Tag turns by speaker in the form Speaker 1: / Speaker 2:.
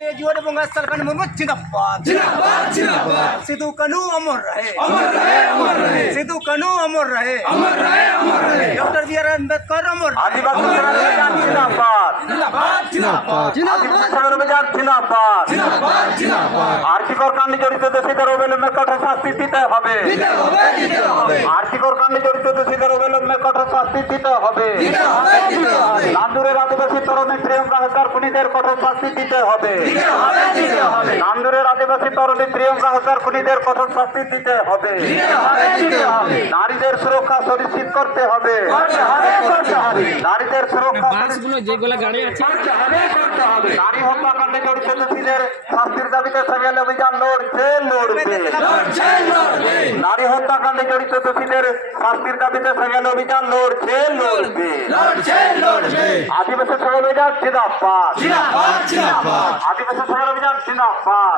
Speaker 1: जुआर बंगा सरकार मुर्मू जिंदाबाद
Speaker 2: जिंदाबाद जिंदाबाद
Speaker 1: सिद्धू कनू अमर रहे
Speaker 2: अमर रहे अमर रहे
Speaker 1: सिद्धू कनू अमर रहे
Speaker 2: अमर रहे अमर रहे
Speaker 1: डॉक्टर बी आर अम्बेडकर अमर रहे।
Speaker 3: আদিবাসী অভিযান জিন্দাবাদ
Speaker 2: जिंदाबाद जिंदाबाद
Speaker 3: আদিবাসী অভিযান জিন্দাবাদ
Speaker 2: जिंदाबाद जिंदाबाद
Speaker 3: আর্থিকর কাণ্ডে জড়িত দোষীদের অবিলম্বে কঠোর শাস্তি দিতে হবে
Speaker 2: দিতে হবে দিতে হবে
Speaker 3: আর্থিকর কাণ্ডে জড়িত দোষীদের অবিলম্বে কঠোর শাস্তি দিতে হবে
Speaker 2: দিতে হবে দিতে হবে
Speaker 3: নান্দুরের আদিবাসী তরুণী প্রিয়ঙ্কা হাজার খুনিদের কঠোর শাস্তি দিতে হবে। নান্দুরের আদিবাসী তরুণী প্রিয়ঙ্কা হাজার খুনিদের কঠোর শাস্তি দিতে হবে। নারীদের সুরক্ষা সুনিশ্চিত করতে হবে। নারীদের সুরক্ষা
Speaker 4: বাসগুলো যেগুলো গাড়ি আছে।
Speaker 2: করতে হবে করতে হবে।
Speaker 3: নারী হত্যাকাণ্ডে জড়িত দোষীদের শাস্তির দাবিতে সাইকেল অভিযান লড়ছে
Speaker 2: লড়ছে। লড়বে
Speaker 3: নারী হত্যাকাণ্ডে জড়িত দোষীদের শাস্তির দাবিতে সেখানে অভিযান লড়ছে লড়বে।
Speaker 2: লড়ছে
Speaker 3: আদিবাসী সমাজ অভিযান জিন্দাবাদ। আদিবাসী সমাজ অভিযান
Speaker 2: জিন্দাবাদ।